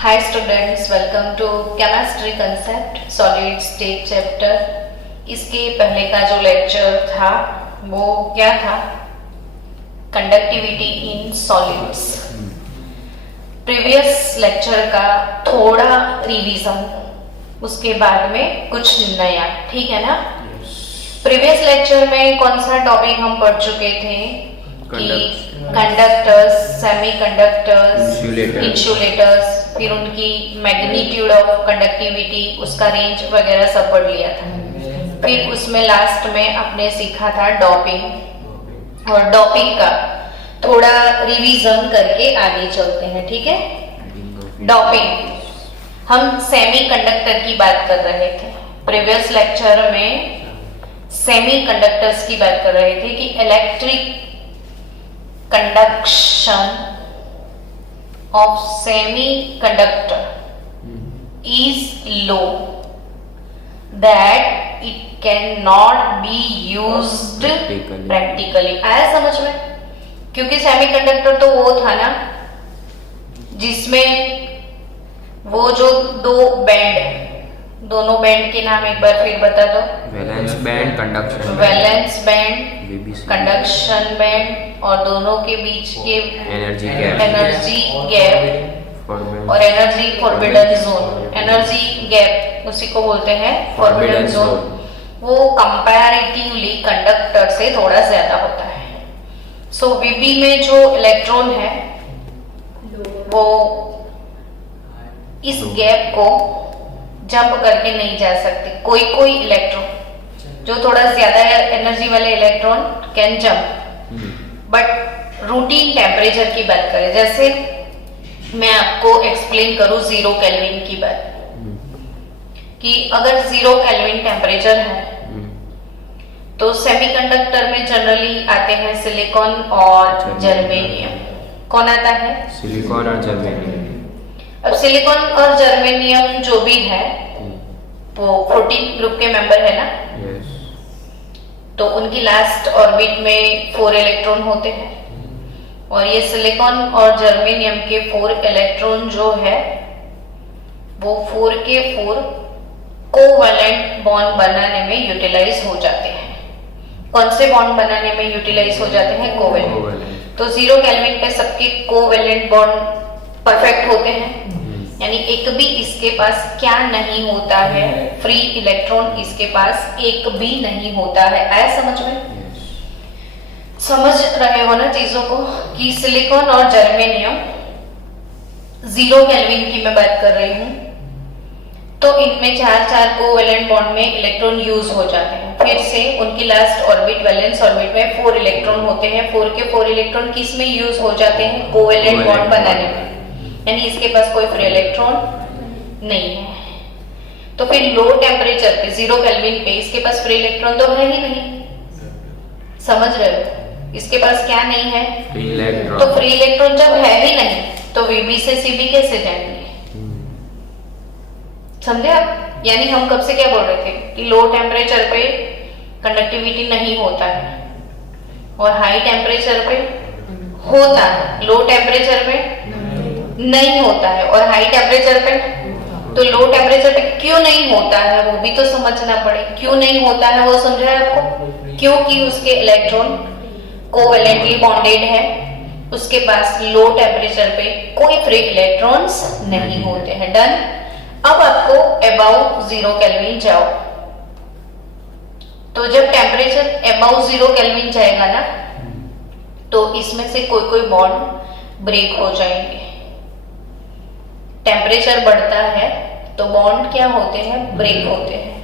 Hi students, welcome to Chemistry Concept Solid State Chapter। इसके पहले का जो लेक्चर था वो क्या था? Conductivity in solids. Previous lecture का थोड़ा रिवीजन, उसके बाद में कुछ नया, ठीक है ना? प्रीवियस लेक्चर में कौन सा टॉपिक हम पढ़ चुके थे कि कंडक्टर्स, सेमीकंडक्टर्स, इंसुलेटर्स, फिर उनकी मैग्नीट्यूड ऑफ कंडक्टिविटी, उसका रेंज वगैरह सब पढ़ लिया था। फिर उसमें लास्ट में आपने सीखा था डॉपिंग, और डॉपिंग का थोड़ा रिवीजन करके आगे चलते हैं, ठीक है? डॉपिंग, हम सेमीकंडक्टर की बात कर रहे थे प्रीवियस लेक्चर में। सेमीकंडक्टर्स की बात कर रहे थे कि electric conduction of semiconductor is low, that it cannot be used practically। आया समझ में? क्योंकि सेमीकंडक्टर तो वो था ना जिसमें वो जो दो बैंड, दोनों बैंड के नाम एक बार फिर बता दो। Valence band, conduction valence band, conduction band, और दोनों के बीच के एनर्जी गैप और energy forbidden zone. Energy gap उसी को बोलते हैं फॉरबिडन जोन। वो कंपैरेटिवली कंडक्टर से थोड़ा ज्यादा होता है। सो वीबी में जो इलेक्ट्रॉन है वो इस गैप को जंप करके नहीं जा सकते। कोई कोई इलेक्ट्रॉन जो थोड़ा ज्यादा एनर्जी वाले electron can jump, but routine temperature की बात करें, जैसे मैं आपको एक्सप्लेन करूं 0 केल्विन की बात, कि अगर 0 केल्विन टेम्परेचर है तो सेमीकंडक्टर में जनरली आते हैं सिलिकॉन और जर्मेनियम। कौन आता है? सिलिकॉन और जर्मेनियम। अब सिलिकॉन और जर्मेनियम जो भी है वो प्रोटीन ग्रुप के मेंबर है ना? yes. तो उनकी लास्ट ऑर्बिट में 4 इलेक्ट्रॉन होते हैं, और ये सिलिकॉन और जर्मेनियम के 4 इलेक्ट्रॉन जो है वो 4 के 4 कोवैलेंट बॉन्ड बनाने में यूटिलाइज हो जाते हैं। कौन से बॉन्ड बनाने में यूटिलाइज हो जाते हैं? कोवैलेंट। तो 0 केल्विन पे सबके कोवैलेंट बॉन्ड परफेक्ट होते हैं, यानी एक भी इसके पास क्या नहीं होता है, फ्री इलेक्ट्रॉन इसके पास एक भी नहीं होता है। आया समझ में? समझ रहे हो ना चीजों को, कि सिलिकॉन और जर्मेनियम 0 केल्विन की मैं बात कर रही हूं, तो इनमें 4 कोवैलेंट बॉन्ड में इलेक्ट्रॉन यूज हो जाते हैं। फिर से उनकी लास्ट ऑर्बिट, वैलेंस ऑर्बिट में 4 इलेक्ट्रॉन होते हैं। 4 के 4 इलेक्ट्रॉन किस में यूज हो जाते हैं? कोवैलेंट बॉन्ड बनाने में, यानी इसके पास कोई फ्री इलेक्ट्रॉन नहीं है। तो फिर लो टेम्परेचर पे 0 केल्विन पे इसके पास फ्री इलेक्ट्रॉन तो है ही नहीं। समझ रहे हो? इसके पास क्या नहीं है? Free electron. तो फ्री इलेक्ट्रॉन जब है ही नहीं तो वीबी से सीबी कैसे जाएंगे? समझे आप? यानी हम कब से क्या बोल रहे थे कि लो टेम्परेचर पे कंडक्टिविटी नहीं होता है और हाई टेम्परेचर पे होता है, लो टेम्परेचर पे नहीं होता है, और हाई टेम्परेचर पे। तो लो टेम्परेचर पे क्यों नहीं होता है वो भी तो समझना पड़े। क्यों नहीं होता है वो समझा है आपको? क्योंकि उसके इलेक्ट्रॉन कोवैलेंटली बॉन्डेड है, उसके पास लो टेम्परेचर पे कोई फ्री इलेक्ट्रॉन्स नहीं होते हैं। डन। अब आपको अबाउट 0 केल्विन जाओ, तो जब टेम्परेचर अबाउट 0 केल्विन जाएगा ना, तो इसमें से कोई बॉन्ड ब्रेक हो जाएंगे। टेम्परेचर बढ़ता है तो बॉन्ड क्या होते हैं? ब्रेक होते हैं।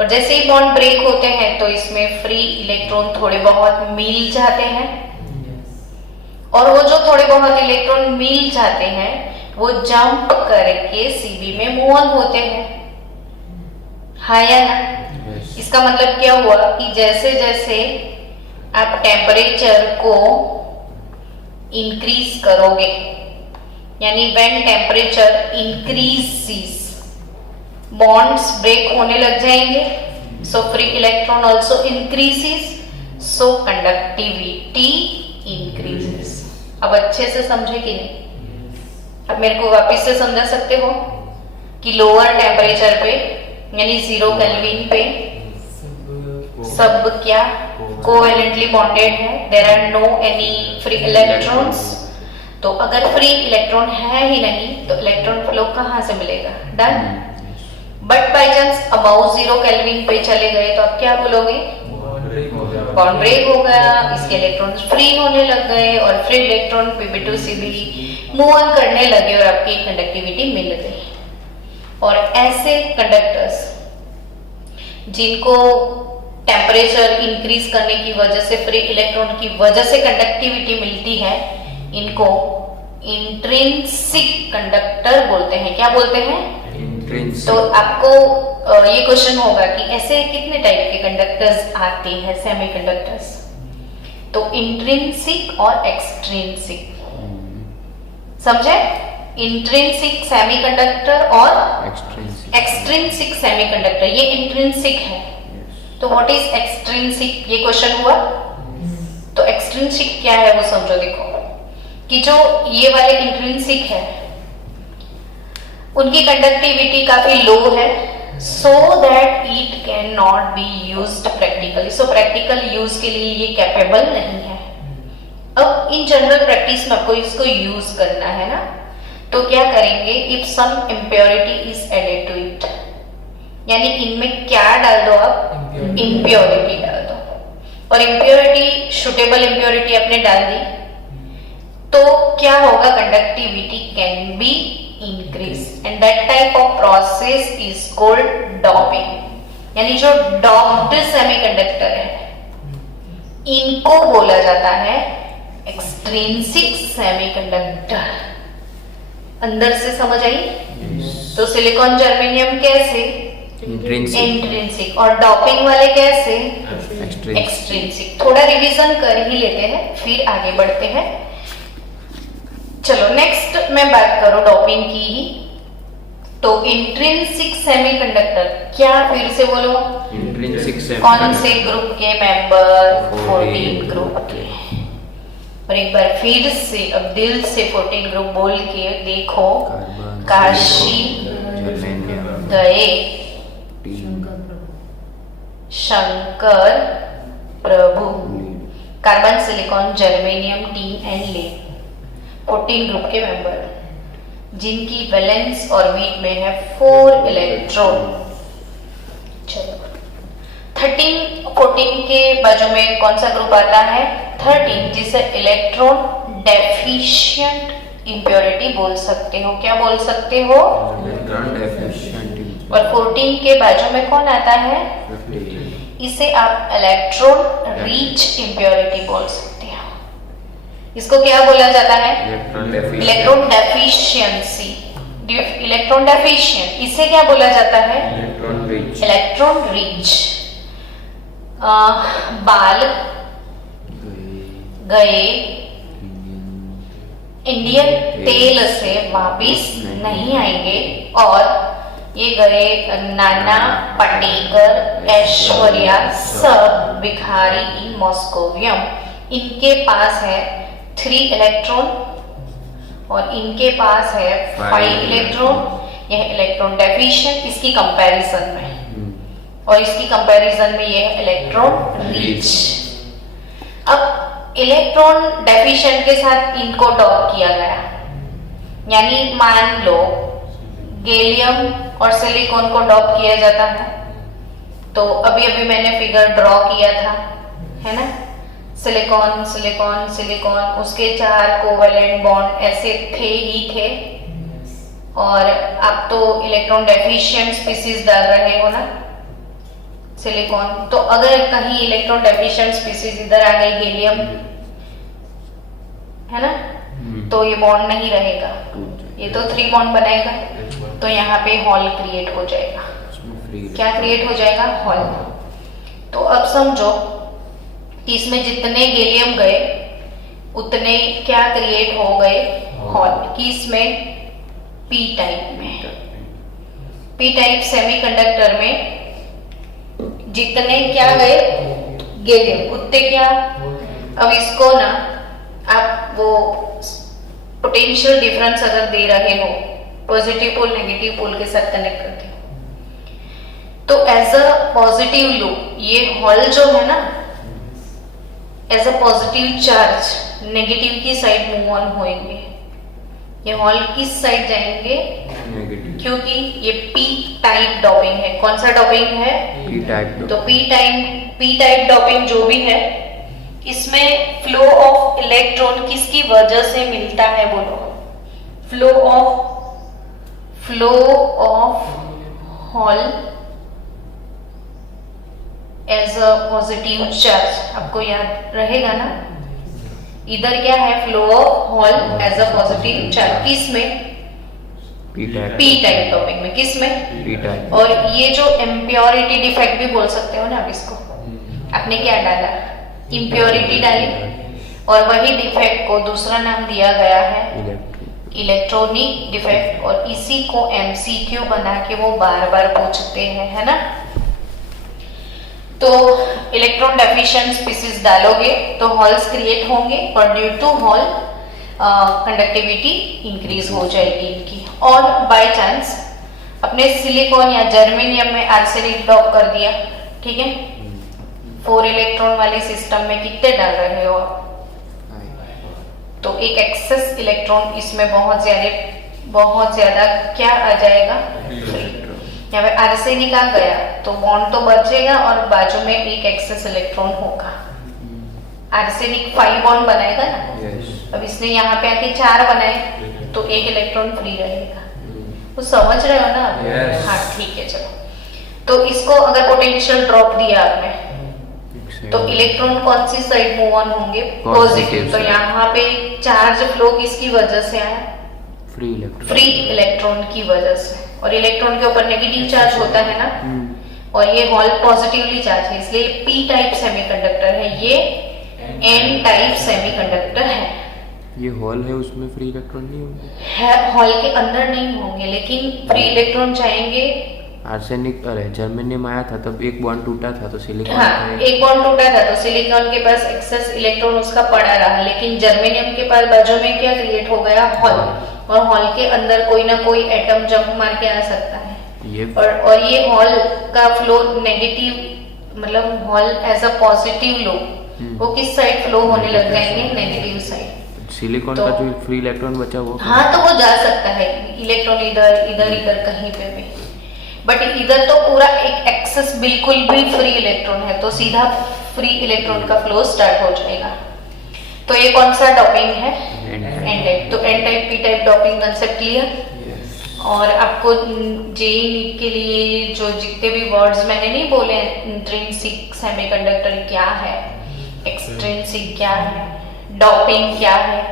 और जैसे ही बॉन्ड ब्रेक होते हैं तो इसमें फ्री इलेक्ट्रॉन थोड़े बहुत मिल जाते हैं, और वो जो थोड़े बहुत इलेक्ट्रॉन मिल जाते हैं वो जंप करके सीबी में मूव ऑन होते हैं। हाँ या ना? इसका मतलब क्या हुआ कि जैसे जैसे आप टेम्परेचर को इंक्रीज करोगे, यानी when temperature increases bonds break होने लग जाएंगे, so free electron also increases, so conductivity increases. अब अच्छे से समझे कि नहीं? अब मेरे को वापस से समझा सकते हो कि लोअर टेम्परेचर पे यानी 0 केल्विन पे सब क्या कोवेलेंटली बॉन्डेड है, there are no any free electrons. तो अगर फ्री इलेक्ट्रॉन है ही नहीं तो इलेक्ट्रॉन फ्लो कहाँ से मिलेगा? Done. But by chance about 0 kelvin पे चले गए तो आप क्या बोलोगे? बॉन्ड ब्रेक हो गया, इसके इलेक्ट्रॉन्स फ्री होने लग गए और फ्री इलेक्ट्रॉन पीबी2सीबी मूव ऑन करने लगे और आपकी कंडक्टिविटी मिल गई। और ऐसे कंडक्टर्स जिनको टेम्परेचर इंक्रीज करने की वजह से फ्री इलेक्ट्रॉन की वजह से कंडक्टिविटी मिलती है, इनको इंट्रिंसिक कंडक्टर बोलते हैं। क्या बोलते हैं? इंट्रिंसिक। तो आपको ये क्वेश्चन होगा कि ऐसे कितने टाइप के कंडक्टर्स आते हैं सेमीकंडक्टर्स? तो इंट्रिंसिक और एक्सट्रिंसिक, समझे? इंट्रिंसिक सेमीकंडक्टर और एक्सट्रिंसिक सेमीकंडक्टर, ये इंट्रिंसिक है। तो व्हाट इज एक्सट्रिंसिक, ये क्वेश्चन हुआ। तो एक्सट्रिंसिक क्या है वो समझो। देखो कि जो ये वाले इंट्रिंसिक है उनकी कंडक्टिविटी काफी लो है, so that it can not be used practically. So practical use के लिए ये कैपेबल नहीं है। अब इन जनरल प्रैक्टिस में आपको इसको यूज करना है ना, तो क्या करेंगे? If some impurity is added to it, यानी इनमें क्या डाल दो आप? इम्प्योरिटी डाल दो। और इम्प्योरिटी, सुटेबल इम्प्योरिटी आपने डाल दी तो क्या होगा? Conductivity can be increase and that type of process is called doping. यानी जो डॉप्ड सेमीकंडक्टर है इनको बोला जाता है एक्सट्रिंसिक सेमीकंडक्टर। अंदर से समझ आई? तो सिलिकॉन जर्मेनियम कैसे? इंट्रिंसिक। और डॉपिंग वाले कैसे? एक्सट्रिंसिक। थोड़ा रिवीजन कर ही लेते हैं फिर आगे बढ़ते हैं। चलो नेक्स्ट मैं बात करूं डॉपिंग की ही। तो इंट्रिंसिक सेमीकंडक्टर क्या? फिर से बोलो। इंट्रिंसिक कौन से ग्रुप के मेंबर? 14 ग्रुप के। और एक बार फिर से अब दिल से 14 ग्रुप बोल के देखो। काशी गए Shankar Prabhu, carbon silicon germanium tin and lead, 14 group के मेंबर जिनकी वैलेंस ऑर्बिट में है 4 इलेक्ट्रॉन। चलो 13 14 के बाजू में कौन सा ग्रुप आता है? 13, जिसे इलेक्ट्रॉन डेफिशिएंट इंप्योरिटी बोल सकते हो। क्या बोल सकते हो? Electron deficient. और 14 के बाजू में कौन आता है? 15। इसे आप इलेक्ट्रॉन रिच इंप्योरिटी बोल सकते हो। इसको क्या बोला जाता है? Electron deficiency. इलेक्ट्रॉन डेफिशिएंट, इसे क्या बोला जाता है? Electron rich. Electron rich. बाल गए इंडियन तेल से वापिस नहीं आएंगे। और ये गए नाना पाटेकर, ऐश्वर्या, सब भिखारी इन मॉस्कोवियम। इनके पास है 3 इलेक्ट्रॉन और इनके पास है 5 इलेक्ट्रॉन। यह इलेक्ट्रॉन डेफिशिएंट इसकी कंपैरिजन में, और इसकी कंपैरिजन में यह इलेक्ट्रॉन रिच। अब इलेक्ट्रॉन डेफिशिएंट के साथ इनको डॉप किया गया, यानी मान लो गैलियम और सिलिकॉन को डॉप किया जाता है। तो अभी अभी मैंने फिगर ड्रॉ किया था, है ना? सिलिकॉन सिलिकॉन सिलिकॉन, उसके 4 कोवेलेंट बॉन्ड ऐसे थे ही थे। और आप तो इलेक्ट्रॉन डेफिशिएंट स्पीसीज डाल रहे हो ना सिलिकॉन, तो अगर कहीं इलेक्ट्रॉन डेफिशिएंट स्पीसीज इधर आ गई गैलियम, है ना, तो ये बॉन्ड नहीं रहेगा, ये तो 3 बॉन्ड बनाएगा, तो यहाँ पे हॉल क्रिएट हो जाएगा। क्या क्रिएट हो जाएगा? हॉल। तो अब समझो कि इसमें जितने गैलियम गए उतने क्या क्रिएट हो गए? हॉल। कि इसमें पी टाइप में, पी टाइप सेमीकंडक्टर में जितने क्या गए गैलियम उतने क्या। अब इसको ना आप वो पोटेंशियल डिफरेंस अगर दे रहे हो, पॉजिटिव पोल नेगेटिव पोल के साथ कनेक्ट करते हो, तो एज अ पॉजिटिव लूप ये हॉल जो है ना, as a positive charge negative की साइड मूव ऑन होंगे। ये हॉल किस साइड जाएंगे? नेगेटिव, क्योंकि ये पी टाइप डॉपिंग है। कौन सा डॉपिंग है? P type. तो पी टाइप डॉपिंग जो भी है, इसमें फ्लो ऑफ इलेक्ट्रॉन किसकी वजह से मिलता है? बोलो। Flow of hole as a positive charge, आपको याद रहेगा ना? इधर क्या है? Flow of hole as a positive charge, किस में? पी टाइप टॉपिक में। किस में? P type. और ये जो इम्प्योरिटी डिफेक्ट भी बोल सकते हो ना आप इसको। आपने क्या डाला? इम्प्योरिटी डाली, और वही डिफेक्ट को दूसरा नाम दिया गया है इलेक्ट्रॉनिक डिफेक्ट, और इसी को एमसीक्यू बना के वो बार बार पूछते हैं, है ना? तो इलेक्ट्रॉन डेफिशिएंट स्पीसीज डालोगे तो हॉल्स क्रिएट होंगे, और due to hole conductivity increase हो जाएगी इनकी। और बाय चांस अपने सिलिकॉन या जर्मेनियम में आर्सेनिक ड्रॉप कर दिया, ठीक है, 4 इलेक्ट्रॉन वाले सिस्टम में कितने डाल रहे हो आप? तो एक एक्सेस इलेक्ट्रॉन इसमें बहुत ज्यादा क्या आ जाएगा? यहाँ पे आर्सेनिक आ गया तो बॉन्ड तो बचेगा और बाजू में एक एक्सेस इलेक्ट्रॉन होगा। आर्सेनिक 5 बॉन्ड बनाएगा ना। अब इसने यहाँ पे आके 4 बनाए तो एक इलेक्ट्रॉन फ्री रहेगा। वो समझ रहे हो ना? हाँ ठीक है, चलो। तो इसको अगर पोटेंशियल ड्रॉप दिया आपने तो इलेक्ट्रॉन कौन सी साइड मूव ऑन होंगे? पॉजिटिव। तो यहाँ पे चार्ज फ्लो किसकी वजह से आया? फ्री इलेक्ट्रॉन की वजह से। और इलेक्ट्रॉन के ऊपर नेगेटिव चार्ज होता है ना, और ये हॉल पॉजिटिवली चार्ज है, इसलिए पी टाइप सेमीकंडक्टर है, ये एन टाइप सेमीकंडक्टर है। ये हॉल है, उसमें फ्री इलेक्ट्रॉन नहीं होंगे? है, हॉल के अंदर नहीं होंगे, लेकिन फ्री इलेक्ट्रॉन चाहेंगे। आर्सेनिक अरे जर्मेनियम आया था तब एक बॉन्ड टूटा था तो सिलिकॉन, हाँ, एक बॉन्ड टूटा था तो सिलिकॉन के पास एक्सेस इलेक्ट्रॉन उसका पड़ा रहा, लेकिन जर्मेनियम के पास बाजू में क्या क्रिएट हो गया? हॉल। और हॉल के अंदर कोई ना कोई एटम जंप मार के आ सकता है, और ये हॉल का फ्लो नेगेटिव, मतलब हॉल एज अ पॉजिटिव लो, वो किस साइड फ्लो होने लग जाएंगे? Negative side. सिलिकॉन का जो फ्री इलेक्ट्रॉन बचा वो, हाँ, तो वो जा सकता है इलेक्ट्रॉन इधर कहीं पे भी, बट इधर तो पूरा एक एक्सेस बिल्कुल भी फ्री इलेक्ट्रॉन है, तो सीधा फ्री इलेक्ट्रॉन का फ्लो स्टार्ट हो जाएगा। तो ये कौन सा डॉपिंग है? N type. तो N type P type doping concept clear. और आपको जेई नीट के लिए जो जितने भी वर्ड्स मैंने नहीं बोले, इंट्रिंसिक सेमीकंडक्टर क्या है, एक्सट्रिंसिक क्या है, डॉपिंग क्या है,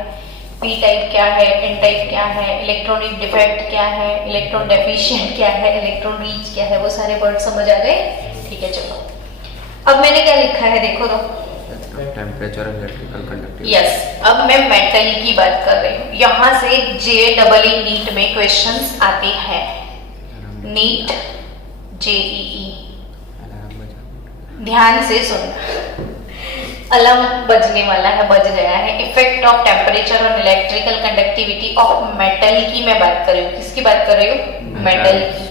पी टाइप क्या है, एन टाइप क्या है, इलेक्ट्रॉनिक डिफेक्ट क्या है, इलेक्ट्रॉन डेफिशिएंट क्या है, इलेक्ट्रॉन रीच क्या है, वो सारे वर्ड समझ आ गए? ठीक है, चलो। अब मैंने क्या लिखा है देखो तो, टेम्परेचर इलेक्ट्रिकल कंडक्टिविटी। यस, अब मैं मेटल की बात कर रही हूँ। यहाँ से JEE नीट में क्वेश्चंस आते हैं, नीट JEE। ध्यान से सुनना, अलार्म बजने वाला है, बज गया है। Effect of temperature on electrical conductivity of metal की मैं बात कर रही हूँ। किसकी बात कर रही हूँ? मेटल की।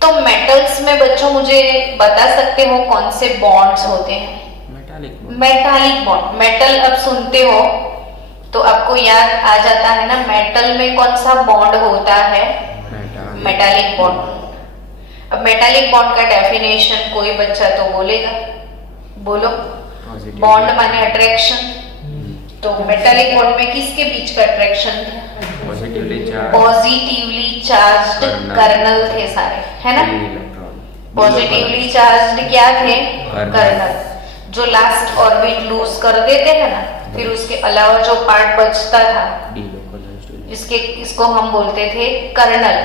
तो मेटल्स में बच्चों मुझे बता सकते हो कौन से बॉन्ड्स होते हैं? Metallic bond. मेटल अब सुनते हो तो आपको याद आ जाता है ना, मेटल में कौन सा बॉन्ड होता है? Metallic bond. अब मेटालिक बॉन्ड का डेफिनेशन कोई बच्चा तो बोलेगा, बोलो। बॉन्ड माने अट्रैक्शन, तो मेटालिक बॉन्ड में किसके बीच का अट्रैक्शन था? पॉजिटिवली चार्ज्ड कर्नल थे सारे, है ना? पॉजिटिवली चार्ज्ड क्या थे? कर्नल। जो लास्ट ऑर्बिट लूज कर देते हैं ना, फिर उसके अलावा जो पार्ट बचता था इसको हम बोलते थे कर्नल।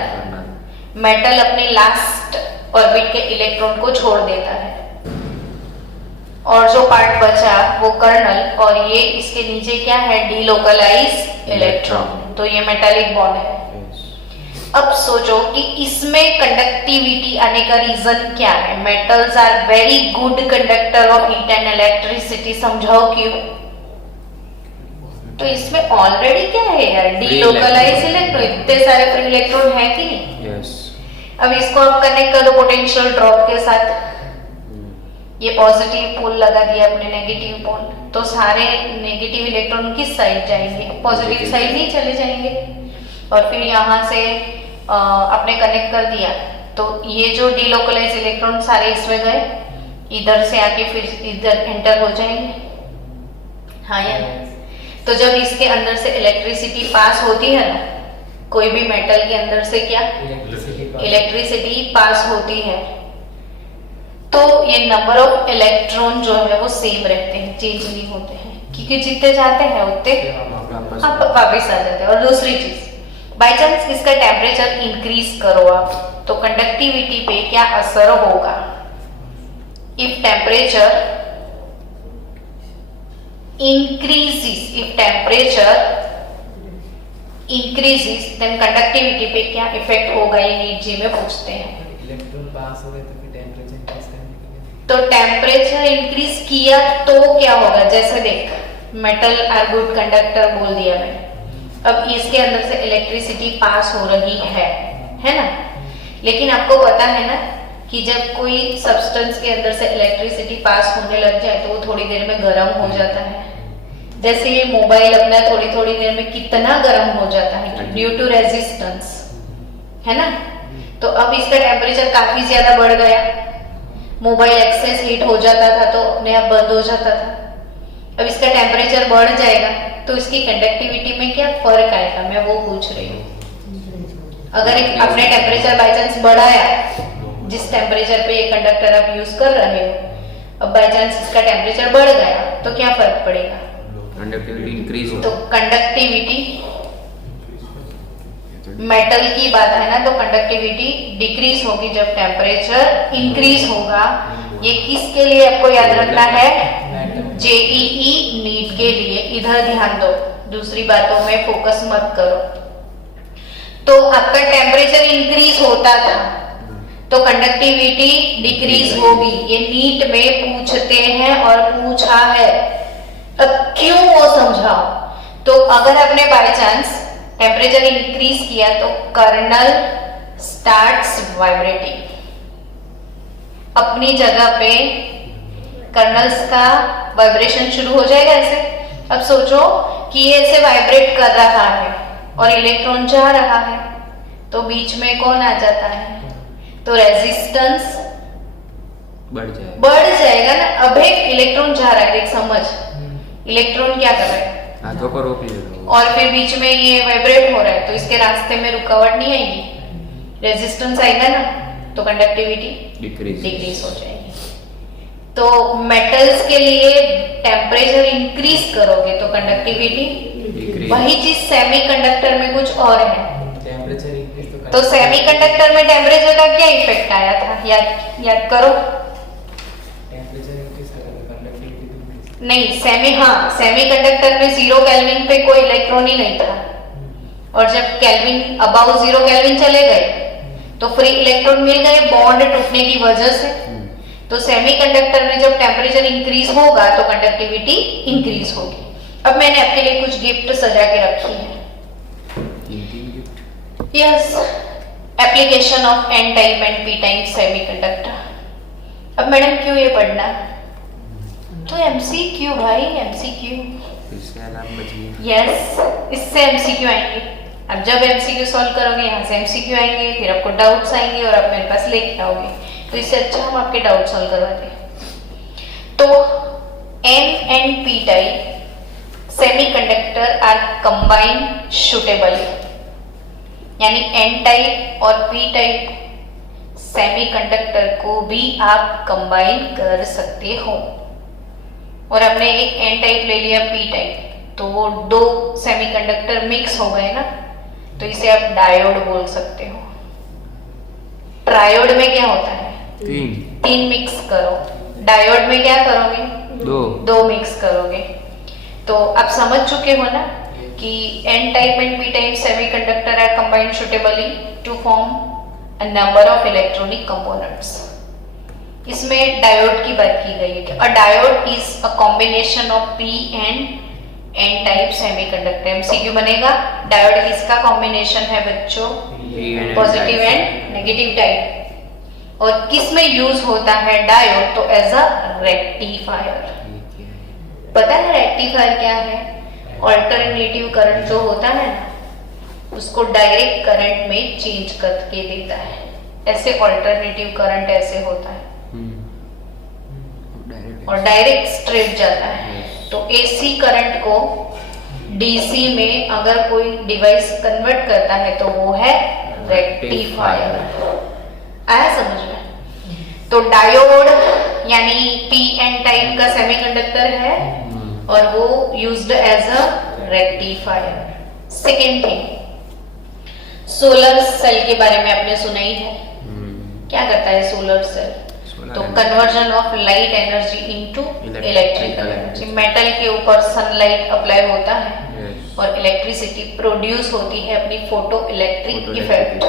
मेटल अपने लास्ट ऑर्बिट के इलेक्ट्रॉन को छोड़ देता है, और जो पार्ट बचा वो कर्नल, और ये इसके नीचे क्या है? Delocalize electron. तो ये मेटालिक बॉन्ड है। अब सोचो कि इसमें कंडक्टिविटी आने का रीजन क्या है? Metals are very good conductor of heat and electricity. समझाओ क्यों? तो इसमें ऑलरेडी क्या है यार, डीलोकलाइज इलेक्ट्रॉन, इतने सारे फ्री इलेक्ट्रॉन है कि नहीं। यस। अब इसको आप कनेक्ट कर दो पोटेंशियल ड्रॉप के साथ, ये पॉजिटिव पोल लगा दिया अपने नेगेटिव पोल, तो सारे नेगेटिव इलेक्ट्रॉन किस साइड जाएंगे, पॉजिटिव साइड ही चले जाएंगे। और फिर यहाँ से आपने कनेक्ट कर दिया तो ये जो डीलोकलाइज इलेक्ट्रॉन सारे इसमें गए, इधर से आके फिर इधर एंटर हो जाएंगे। हाँ यार, तो जब इसके अंदर से इलेक्ट्रिसिटी पास होती है ना, कोई भी मेटल के अंदर से क्या इलेक्ट्रिसिटी पास होती है, तो ये नंबर ऑफ इलेक्ट्रॉन जो है वो सेम रहते हैं, चेंज नहीं होते हैं, क्योंकि जितने जाते हैं उतने वापस आ जाते हैं। और दूसरी चीज, बाई चांस इसका टेम्परेचर इंक्रीज करो आप, तो कंडक्टिविटी पे क्या असर होगा। If temperature increases then conductivity पे क्या इफेक्ट होगा, ये नीट जी में पूछते हैं। इलेक्ट्रॉन पास हो गए तो फिर टेम्परेचर इंक्रीज करने, तो टेम्परेचर इंक्रीज किया तो क्या होगा, जैसे देख मेटल आर गुड कंडक्टर बोल दिया मैंने, अब इसके अंदर से इलेक्ट्रिसिटी पास हो रही है ना, लेकिन आपको पता है ना कि जब कोई सब्सटेंस के अंदर से इलेक्ट्रिसिटी पास होने लग जाए तो वो थोड़ी देर में गर्म हो जाता है। जैसे ये मोबाइल अपना थोड़ी थोड़ी देर में कितना गर्म हो जाता है ड्यू टू रेजिस्टेंस, है ना। तो अब इसका टेम्परेचर काफी ज्यादा बढ़ गया, मोबाइल एक्सेस हीट हो जाता था तो अपने आप बंद हो जाता था। अब इसका टेम्परेचर बढ़ जाएगा तो इसकी कंडक्टिविटी में क्या फर्क आएगा, मैं वो पूछ रही हूँ। अगर एक आपने टेम्परेचर बाई चांस बढ़ाया, जिस टेम्परेचर पे ये कंडक्टर आप यूज कर रहे हो, अब बाई चांस इसका टेम्परेचर बढ़ गया तो क्या फर्क पड़ेगा, कंडक्टिविटी इंक्रीज हो। तो कंडक्टिविटी, मेटल की बात है ना, तो कंडक्टिविटी डिक्रीज होगी जब टेम्परेचर इंक्रीज होगा। ये किसके लिए आपको याद रखना है, जेईई नीट के लिए, इधर ध्यान दो, दूसरी बातों में फोकस मत करो। तो आपका टेम्परेचर इंक्रीज होता था तो कंडक्टिविटी डिक्रीज होगी, ये नीट में पूछते हैं और पूछा है। अब क्यों वो समझाओ, तो अगर आपने बाय चांस टेम्परेचर इंक्रीज किया तो कर्नल स्टार्ट्स वाइब्रेटिंग, अपनी जगह पे कर्नल्स का वाइब्रेशन शुरू हो जाएगा ऐसे। अब सोचो कि ये ऐसे वाइब्रेट कर रहा है और इलेक्ट्रॉन जा रहा है, तो बीच में कौन आ जाता है, तो रेजिस्टेंस बढ़ जाएगा ना। अब एक इलेक्ट्रॉन जा रहा है, देख समझ, इलेक्ट्रॉन क्या कर रहा है, हाथों को रोक लिया और फिर बीच में ये वाइब्रेट हो रहा है, तो इसके रास्ते में रुकावट नहीं आएगी, रेजिस्टेंस आएगा ना, तो कंडक्टिविटी डिक्रीज हो जाएगी। तो मेटल्स के लिए टेम्परेचर इंक्रीज करोगे तो कंडक्टिविटी, वही चीज सेमीकंडक्टर में कुछ और है। टेम्परेचर इंक्रीज तो सेमीकंडक्टर में टेम्परेचर का क्या इफेक्ट आया था, याद करो। टेम्परेचर इंक्रीज करेगा, कंडक्टिविटी इंक्रीज नहीं, सेमीकंडक्टर में 0 केल्विन पे कोई इलेक्ट्रॉन ही नहीं था, और जब केल्विन अबाउ 0 केल्विन चले गए तो फ्री इलेक्ट्रॉन मिल गए बॉन्ड टूटने की वजह से। तो सेमीकंडक्टर में जब टेम्परेचर इंक्रीज होगा तो कंडक्टिविटी इंक्रीज होगी। अब मैंने आपके लिए कुछ गिफ्ट सजा के रखी है। Yes, application of N type and P type semiconductor. अब मैडम क्यों ये पढ़ना, तो एमसीक्यू भाई, एमसीक्यू। यस, इससे एमसीक्यू आएंगे। अब जब एमसीक्यू सॉल्व करोगे यहाँ से एमसीक्यू आएंगे, फिर आपको डाउट्स आएंगे और आप मेरे पास लेके आओगे, तो इससे अच्छा हम आपके डाउट सॉल्व करवाते हैं। तो N and P type semiconductor are combined suitably, यानी एन टाइप और पी टाइप सेमीकंडक्टर को भी आप कंबाइन कर सकते हो। और हमने एक एन टाइप ले लिया, पी टाइप, तो वो 2 सेमीकंडक्टर मिक्स हो गए ना, तो इसे आप डायोड बोल सकते हो। ट्रायोड में क्या होता है, 3 मिक्स करो, डायोड में क्या करोगे, 2 मिक्स करोगे। तो आप समझ चुके हो ना कि N type and P type semiconductor are combined suitably to form a number of electronic components. इसमें डायोड की बात की गई है कि a diode is a combination of P and N type semiconductor. MCQ बनेगा, डायोड किसका कॉम्बिनेशन है बच्चों? Positive and negative type. और किस में यूज होता है डायोड? तो एज अ रेक्टिफायर। पता है रेक्टिफायर क्या है? ऑल्टरनेटिव करंट जो होता है ना, उसको डायरेक्ट करंट में चेंज करके देता है। ऐसे ऑल्टरनेटिव करंट ऐसे होता है और डायरेक्ट स्ट्रेट जाता है। तो एसी करंट को डीसी में अगर कोई डिवाइस कन्वर्ट करता है तो वो है रेक्टिफायर। आया समझ में? तो डायोड यानी पीएन टाइप का सेमीकंडक्टर है और वो used as a rectifier. Second thing, solar cell के बारे में आपने सुना ही है। क्या करता है सोलर सेल? तो conversion of light energy into electrical energy. Metal के ऊपर सनलाइट अप्लाई होता है और इलेक्ट्रिसिटी प्रोड्यूस होती है अपनी फोटो इलेक्ट्रिक इफेक्ट।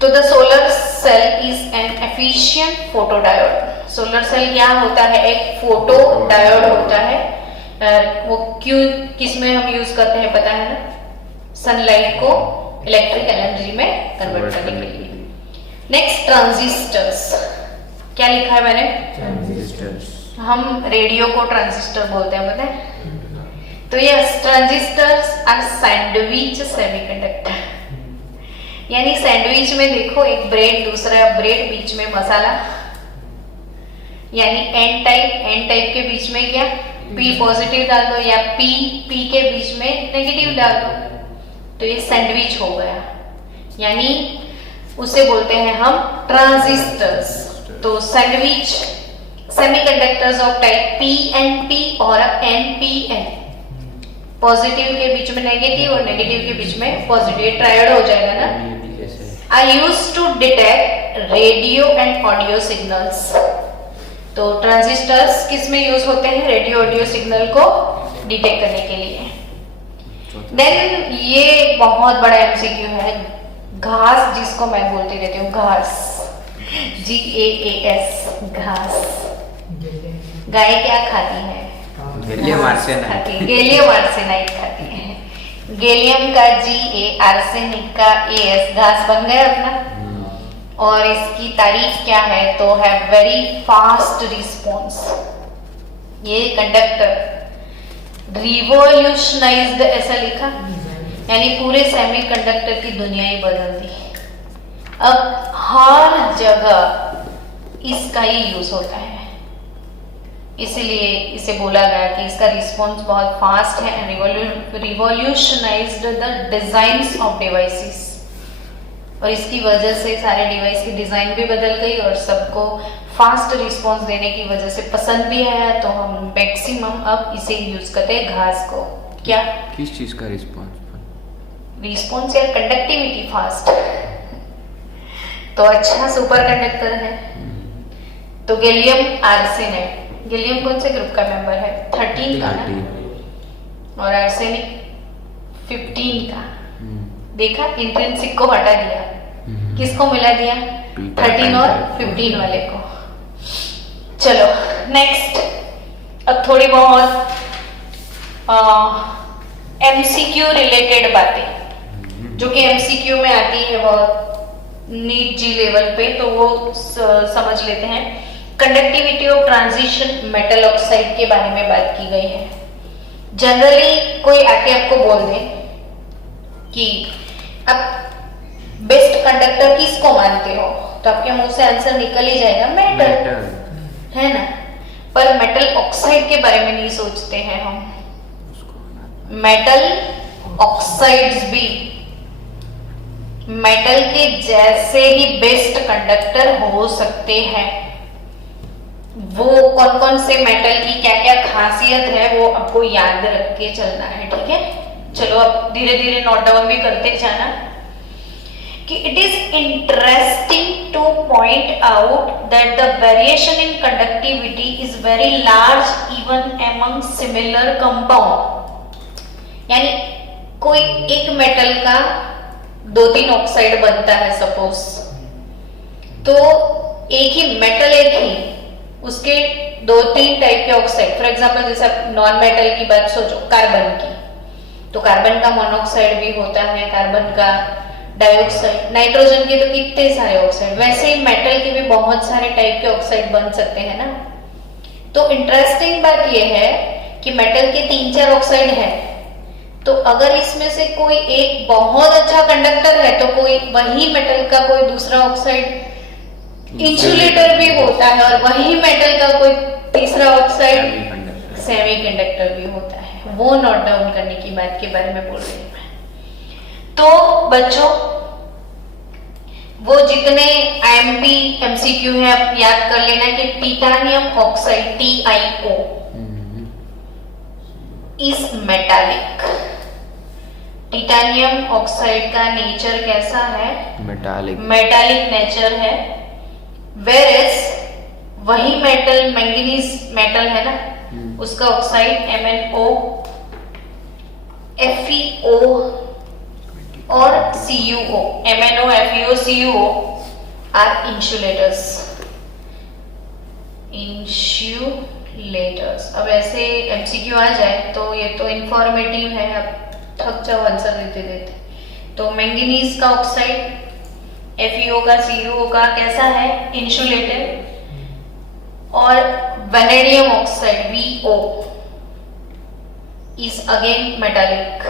तो the solar cell is an efficient photo diode. Solar cell क्या होता है? एक फोटो डायोड होता है। वो क्यों किस में हम यूज करते हैं पता है ना? सनलाइट को इलेक्ट्रिक एनर्जी में कन्वर्ट करने के लिए। Next, transistors. क्या लिखा है मैंने? ट्रांजिस्टर्स। हम रेडियो को ट्रांजिस्टर बोलते हैं, पता है? तो yes, transistors are sandwich semiconductor. यानी सैंडविच में देखो, एक ब्रेड, दूसरा ब्रेड, बीच में मसाला, यानी एन टाइप के बीच में क्या? पी पॉजिटिव डाल दो या पी के बीच में नेगेटिव डाल दो, तो ये सैंडविच हो गया। यानी उसे बोलते हैं हम ट्रांजिस्टर्स। तो sandwich semiconductors of type PNP और एनपीएन, पॉजिटिव के बीच में नेगेटिव और नेगेटिव के बीच में पॉजिटिव, ट्रायड हो जाएगा ना। I used to detect radio and audio signals. तो ट्रांजिस्टर्स किस में यूज होते हैं? रेडियो ऑडियो सिग्नल को डिटेक्ट करने के लिए। देन ये बहुत बड़ा एमसीक्यू है, घास, जिसको मैं बोलती रहती हूँ घास, GAAS, घास। गाय क्या खाती है? Gallium arsenide. गैलियम आर्सेनाइड खाती है। गैलियम का Ga, आर्सेनिक का As, घास बन गया अपना। और इसकी तारीफ क्या है? तो है वेरी फास्ट रिस्पॉन्स। ये कंडक्टर रिवॉल्यूशनाइज्ड, ऐसा लिखा, यानी पूरे सेमीकंडक्टर की दुनिया ही बदल दी। अब हर जगह इसका ही यूज होता है, इसीलिए इसे बोला गया कि इसका रिस्पॉन्स बहुत फास्ट है and revolutionised the designs of devices. और इसकी वजह से सारे डिवाइस की डिजाइन भी बदल गई और सबको फास्ट रिस्पॉन्स देने की वजह से पसंद भी आया। तो हम मैक्सिमम अब इसे यूज करते हैं, घास को। क्या? किस चीज का रिस्पॉन्स? रिस्पॉन्स या कंडक्टिविटी फास्ट। तो अच्छा सुपर कंडक्टर है। तो गैलियम आर्सेनाइड, गैलियम कौन से ग्रुप का मेंबर है? 13 का ना, और आर्सेनिक 15 का। देखा, इंट्रिंसिक को हटा दिया, किसको मिला दिया? 13 और 15 वाले को। चलो नेक्स्ट, अब थोड़ी बहुत एमसीक्यू रिलेटेड बातें जो कि एमसीक्यू में आती है बहुत नीट जी लेवल पे, तो वो समझ लेते हैं। Conductivity of transition metal oxide के बारे में बात की गई है। जनरली कोई आके आपको बोल दे कि आप बेस्ट कंडक्टर किसको मानते हो, तो आपके मुंह से आंसर निकल ही जाएगा, मेटल, है ना। पर मेटल ऑक्साइड के बारे में नहीं सोचते हैं हम। मेटल ऑक्साइड्स भी मेटल के जैसे ही बेस्ट कंडक्टर हो सकते हैं। वो कौन कौन से मेटल की क्या क्या खासियत है वो आपको याद रख के चलना है, ठीक है। चलो अब धीरे धीरे नोट डाउन भी करते जाना कि it is interesting two point out that the variation in conductivity is very large even among similar compound. यानी कोई एक मेटल का 2-3 ऑक्साइड बनता है सपोज, तो एक ही मेटल, एक ही उसके दो तीन टाइप के ऑक्साइड, फॉर एग्जांपल जैसे नॉन मेटल की बात सोचो, कार्बन की, तो कार्बन का मोनोऑक्साइड भी होता है, कार्बन का डाइऑक्साइड, नाइट्रोजन के तो कितने सारे ऑक्साइड, वैसे ही मेटल के भी बहुत सारे टाइप के ऑक्साइड बन सकते हैं ना। तो इंटरेस्टिंग बात यह है कि मेटल के 3-4 ऑक्साइड है, तो अगर इसमें से कोई एक बहुत अच्छा कंडक्टर है तो कोई वही मेटल का कोई दूसरा ऑक्साइड इंसुलेटर भी होता है, और वही मेटल का कोई तीसरा ऑक्साइड सेमीकंडक्टर भी होता है। वो नोट डाउन करने की बात के बारे में बोल रही हूँ मैं। तो बच्चों, वो जितने आईएमपी एमसीक्यू है आप याद कर लेना कि titanium oxide TiO is metallic. Titanium oxide का नेचर कैसा है? मेटालिक नेचर है। वेयरएज वही मेटल, मैंगनीज मेटल है ना, उसका ऑक्साइड MnO, FeO और CuO, MnO, FeO, CuO are insulators. अब ऐसे MCQ आ जाए तो ये तो इंफॉर्मेटिव है, आप थक जाओ आंसर देते देते। तो मैंगनीज का ऑक्साइड FeO का, CuO का कैसा है? इंसुलेटर। और vanadium oxide VO is again metallic.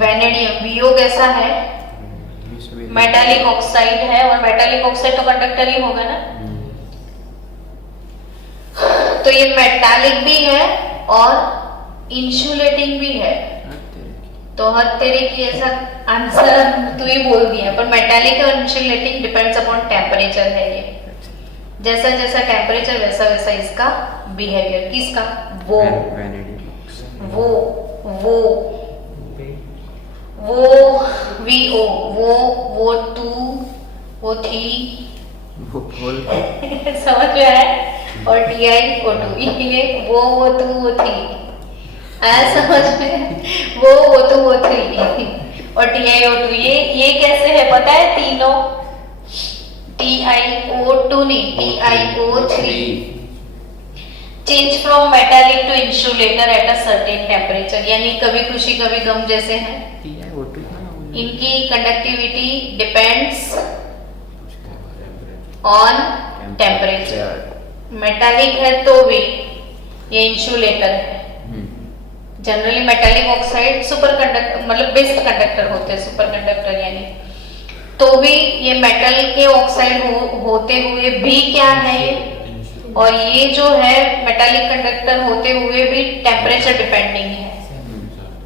Vanadium VO कैसा है? मेटालिक ऑक्साइड है, और मेटालिक ऑक्साइड तो कंडक्टर ही होगा ना। तो ये मेटालिक भी है और इंसुलेटिंग भी है। तो हर तरह की ऐसा आंसर तू ही बोल दिया, पर मेटालिक और इंसुलेटिंग डिपेंड्स अपॉन टेम्परेचर है ये। जैसा जैसा टेम्परेचर वैसा वैसा इसका बिहेवियर। किसका? वो VO, वो टू, वो थ्री, समझ में आया? और TiO2, ये वो टू, वो थ्री आया समझ में? वो टू, वो थ्री और TiO2, ये कैसे है पता है? तीनों TiO2 नहीं, TiO3 change from metallic to insulator at a certain temperature, यानी कभी खुशी कभी गम जैसे हैं। इनकी conductivity depends on temperature. Metallic है तो भी ये इंसुलेटर है। Generally metallic oxide super conductor, मतलब बेस्ट कंडक्टर होते हैं, सुपर कंडक्टर यानी। तो भी ये मेटल के ऑक्साइड होते हुए भी क्या है ये, और ये जो है मेटालिक कंडक्टर होते हुए भी टेम्परेचर डिपेंडिंग है,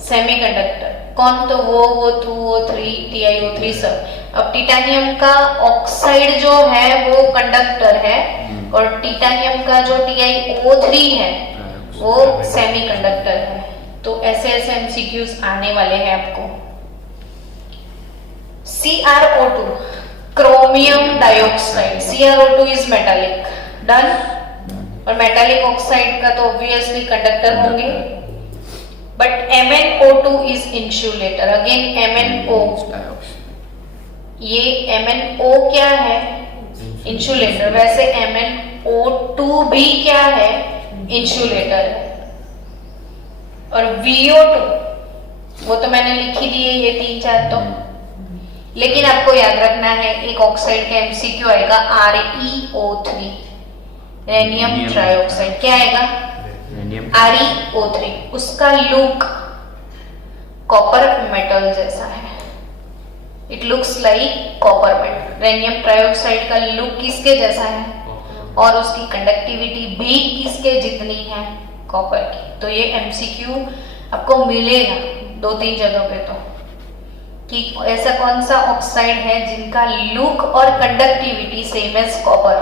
सेमीकंडक्टर। कौन? तो वो टू, वो थ्री, TiO3 सब। अब टिटानियम का ऑक्साइड जो है वो कंडक्टर है, और टिटानियम का जो TiO3 है वो सेमीकंडक्टर है। तो ऐसे ऐसे MCQs आने वाले हैं आपको। CrO2 chromium dioxide, CrO2 is metallic. Done. और मेटालिक ऑक्साइड का तो ऑब्वियसली कंडक्टर होंगे, but MnO2 is insulator. Again MnO, ये MnO क्या है? इंसुलेटर। वैसे MnO2 भी क्या है? इंसुलेटर है। और VO2 वो तो मैंने लिख ही दिए ये 3-4 तो, लेकिन आपको याद रखना है एक ऑक्साइड का MCQ आएगा ReO3, रेनियम ट्राइऑक्साइड। क्या आएगा? ReO3। उसका लुक कॉपर मेटल जैसा है, it looks like copper metal. Rhenium trioxide का लुक किसके जैसा है, और उसकी कंडक्टिविटी भी किसके जितनी है? कॉपर की। तो ये MCQ आपको मिलेगा 2-3 जगह पे, तो कि ऐसा कौन सा ऑक्साइड है जिनका लुक और कंडक्टिविटी सेम एज कॉपर?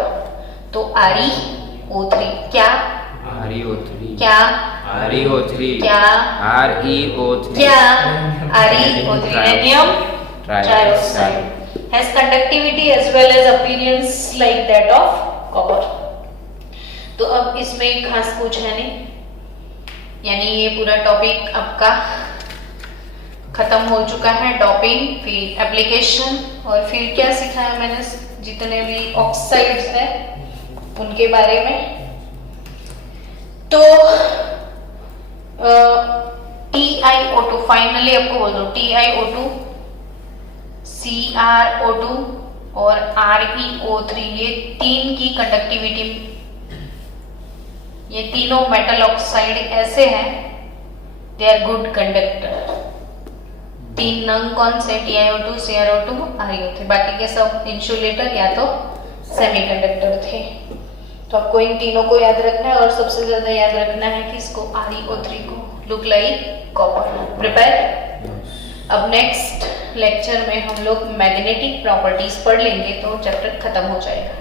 तो ReO3। क्या? ReO3। क्या? ReO3। क्या? ReO3। क्या? ReO3 rhenium trioxide has conductivity as well as appearance like that of copper। तो अब इसमें खास कुछ है नहीं, यानी ये पूरा टॉपिक आपका खत्म हो चुका है। डॉपिंग, फिर एप्लीकेशन, और फिर क्या सिखाया मैंने, जितने भी ऑक्साइड्स हैं उनके बारे में। तो TiO2 फाइनली आपको बोल दो, TiO2, CrO2 और ReO3, ये तीन की कंडक्टिविटी, ये तीनों मेटल ऑक्साइड ऐसे हैं, दे आर गुड कंडक्टर। तीन नंग कौन से? TiO2, CrO2, ReO3, बाकी के सब इंसुलेटर या तो सेमीकंडक्टर थे। तो आपको इन तीनों को याद रखना है और सबसे ज्यादा याद रखना है कि इसको ReO3 को, लुक लाइक कॉपर। प्रिपेयर? अब नेक्स्ट लेक्चर में हम लोग मैग्नेटिक प्रॉपर्टीज पढ़ लेंगे तो चैप्टर खत्म हो जाएगा।